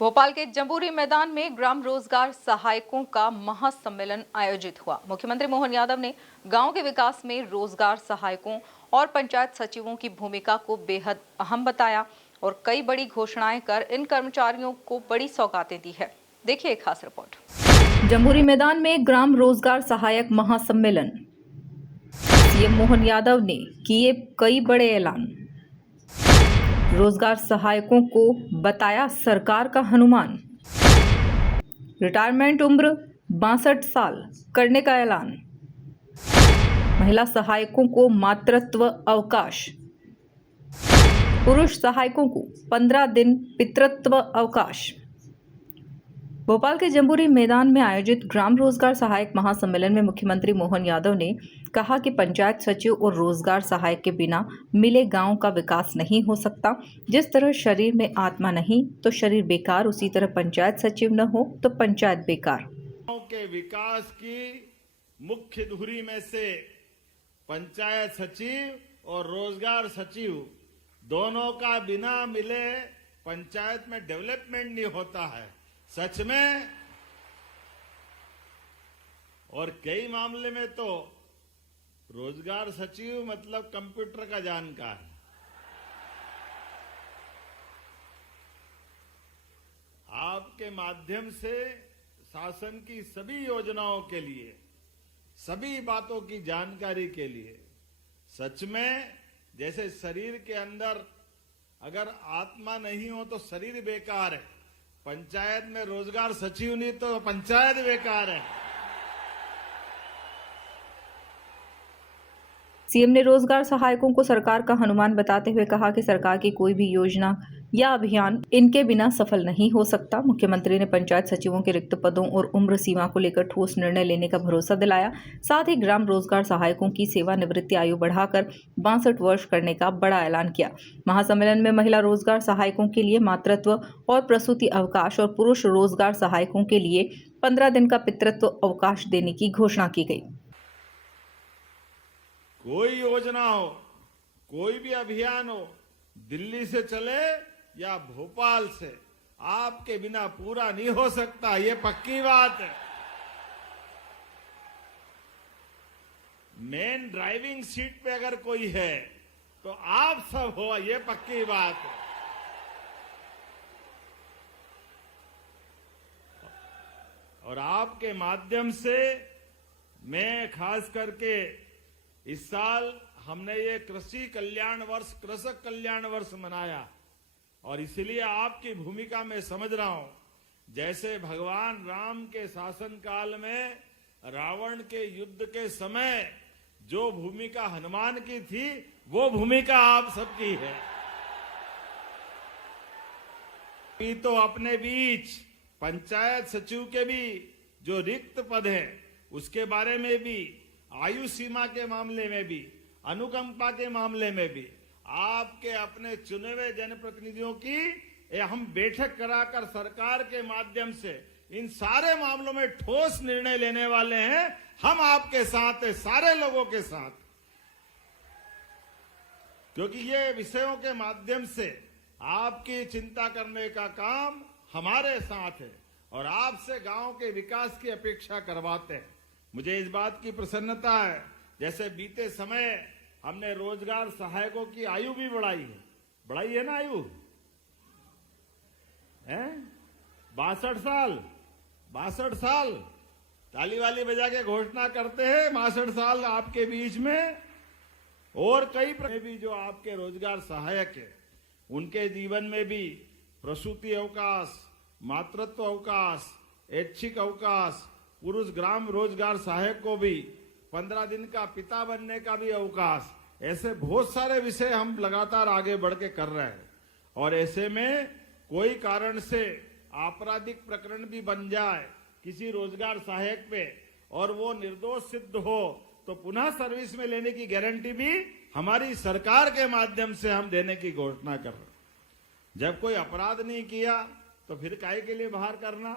भोपाल के जंबूरी मैदान में ग्राम रोजगार सहायकों का महासम्मेलन आयोजित हुआ। मुख्यमंत्री मोहन यादव ने गांव के विकास में रोजगार सहायकों और पंचायत सचिवों की भूमिका को बेहद अहम बताया और कई बड़ी घोषणाएं कर इन कर्मचारियों को बड़ी सौगातें दी है। देखिए एक खास रिपोर्ट। जंबूरी मैदान में ग्राम रोजगार सहायक महासम्मेलन। सीएम मोहन यादव ने किए कई बड़े ऐलान। रोजगार सहायकों को बताया सरकार का हनुमान। रिटायरमेंट उम्र 62 साल करने का ऐलान। महिला सहायकों को मातृत्व अवकाश। पुरुष सहायकों को 15 दिन पितृत्व अवकाश। भोपाल के जंबूरी मैदान में आयोजित ग्राम रोजगार सहायक महासम्मेलन में मुख्यमंत्री मोहन यादव ने कहा कि पंचायत सचिव और रोजगार सहायक के बिना मिले गांव का विकास नहीं हो सकता। जिस तरह शरीर में आत्मा नहीं तो शरीर बेकार, उसी तरह पंचायत सचिव न हो तो पंचायत बेकार। गांव के विकास की मुख्य धुरी में से पंचायत सचिव और रोजगार सचिव दोनों का बिना मिले पंचायत में डेवलपमेंट नहीं होता है। सच में, और कई मामले में तो रोजगार सचिव मतलब कंप्यूटर का जानकार। आपके माध्यम से शासन की सभी योजनाओं के लिए, सभी बातों की जानकारी के लिए, सच में जैसे शरीर के अंदर अगर आत्मा नहीं हो तो शरीर बेकार है, पंचायत में रोजगार सचिव नहीं तो पंचायत बेकार है। सीएम ने रोजगार सहायकों को सरकार का हनुमान बताते हुए कहा कि सरकार की कोई भी योजना या अभियान इनके बिना सफल नहीं हो सकता। मुख्यमंत्री ने पंचायत सचिवों के रिक्त पदों और उम्र सीमा को लेकर ठोस निर्णय लेने का भरोसा दिलाया। साथ ही ग्राम रोजगार सहायकों की सेवानिवृत्ति आयु बढ़ाकर 62 वर्ष करने का बड़ा ऐलान किया। महासम्मेलन में महिला रोजगार सहायकों के लिए मातृत्व और प्रसूति अवकाश और पुरुष रोजगार सहायकों के लिए 15 दिन का पितृत्व अवकाश देने की घोषणा की गई। कोई योजना हो, कोई भी अभियान हो, दिल्ली से चले या भोपाल से, आपके बिना पूरा नहीं हो सकता, ये पक्की बात है। मेन ड्राइविंग सीट पे अगर कोई है तो आप सब हो, ये पक्की बात है। और आपके माध्यम से मैं खास करके इस साल हमने ये कृषि कल्याण वर्ष, कृषक कल्याण वर्ष मनाया और इसलिए आपकी भूमिका में समझ रहा हूं। जैसे भगवान राम के शासन काल में रावण के युद्ध के समय जो भूमिका हनुमान की थी, वो भूमिका आप सबकी है। तो अपने बीच पंचायत सचिव के भी जो रिक्त पद हैं उसके बारे में भी, आयु सीमा के मामले में भी, अनुकंपा के मामले में भी आपके अपने चुने हुए जनप्रतिनिधियों की हम बैठक कराकर सरकार के माध्यम से इन सारे मामलों में ठोस निर्णय लेने वाले हैं। हम आपके साथ हैं, सारे लोगों के साथ, क्योंकि ये विषयों के माध्यम से आपकी चिंता करने का काम हमारे साथ है और आपसे गांव के विकास की अपेक्षा करवाते हैं। मुझे इस बात की प्रसन्नता है, जैसे बीते समय हमने रोजगार सहायकों की आयु भी बढ़ाई है ना, आयु है 62 साल, ताली वाली बजा के घोषणा करते हैं 62 साल आपके बीच में। और कई भी जो आपके रोजगार सहायक है उनके जीवन में भी प्रसूति अवकाश, मातृत्व अवकाश, ऐच्छिक अवकाश, पुरुष ग्राम रोजगार सहायक को भी 15 दिन का पिता बनने का भी अवकाश, ऐसे बहुत सारे विषय हम लगातार आगे बढ़ के कर रहे हैं। और ऐसे में कोई कारण से आपराधिक प्रकरण भी बन जाए किसी रोजगार सहायक पे और वो निर्दोष सिद्ध हो तो पुनः सर्विस में लेने की गारंटी भी हमारी सरकार के माध्यम से हम देने की घोषणा कर रहे हैं। जब कोई अपराध नहीं किया, तो फिर काहे के लिए बाहर करना।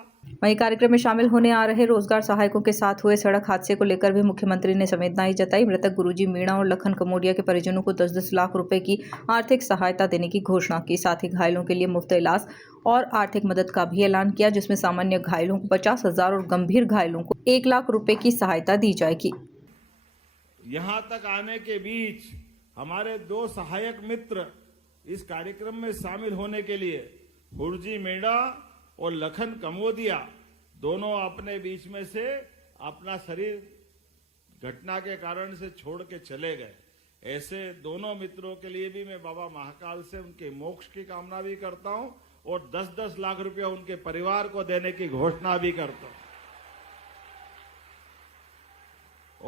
वहीं कार्यक्रम में शामिल होने आ रहे रोजगार सहायकों के साथ हुए सड़क हादसे को लेकर भी मुख्यमंत्री ने संवेदनाएं जताई। मृतक गुरुजी मीणा और लखन कमोडिया के परिजनों को 10-10 लाख रुपए की आर्थिक सहायता देने की घोषणा की। साथ ही घायलों के लिए मुफ्त इलाज और आर्थिक मदद का भी ऐलान किया, जिसमें सामान्य घायलों को 50,000 और गंभीर घायलों को 1 लाख रुपए की सहायता दी जाएगी। यहाँ तक आने के बीच हमारे 2 सहायक मित्र इस कार्यक्रम में शामिल होने के लिए गुरुजी मीणा और लखन कमोदिया दोनों अपने बीच में से अपना शरीर घटना के कारण से छोड़ के चले गए। ऐसे दोनों मित्रों के लिए भी मैं बाबा महाकाल से उनके मोक्ष की कामना भी करता हूं और 10-10 लाख रुपया उनके परिवार को देने की घोषणा भी करता हूं।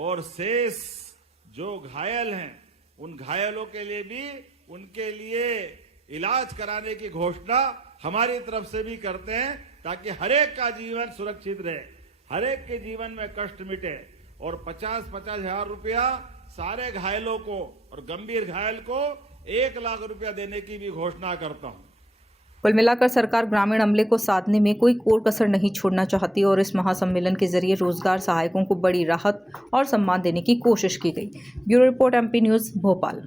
और शेष जो घायल हैं उन घायलों के लिए भी उनके लिए इलाज कराने की घोषणा हमारी तरफ से भी करते हैं, ताकि हर एक का जीवन सुरक्षित रहे, हर एक के जीवन में कष्ट मिटे। और 50-50 हजार रुपया सारे घायलों को और गंभीर घायल को 1 लाख रुपया देने की भी घोषणा करता हूं। कुल मिलाकर सरकार ग्रामीण अमले को साधने में कोई कोर कसर नहीं छोड़ना चाहती और इस महासम्मेलन के जरिए रोजगार सहायकों को बड़ी राहत और सम्मान देने की कोशिश की गई। Bureau report, MP news, Bhopal.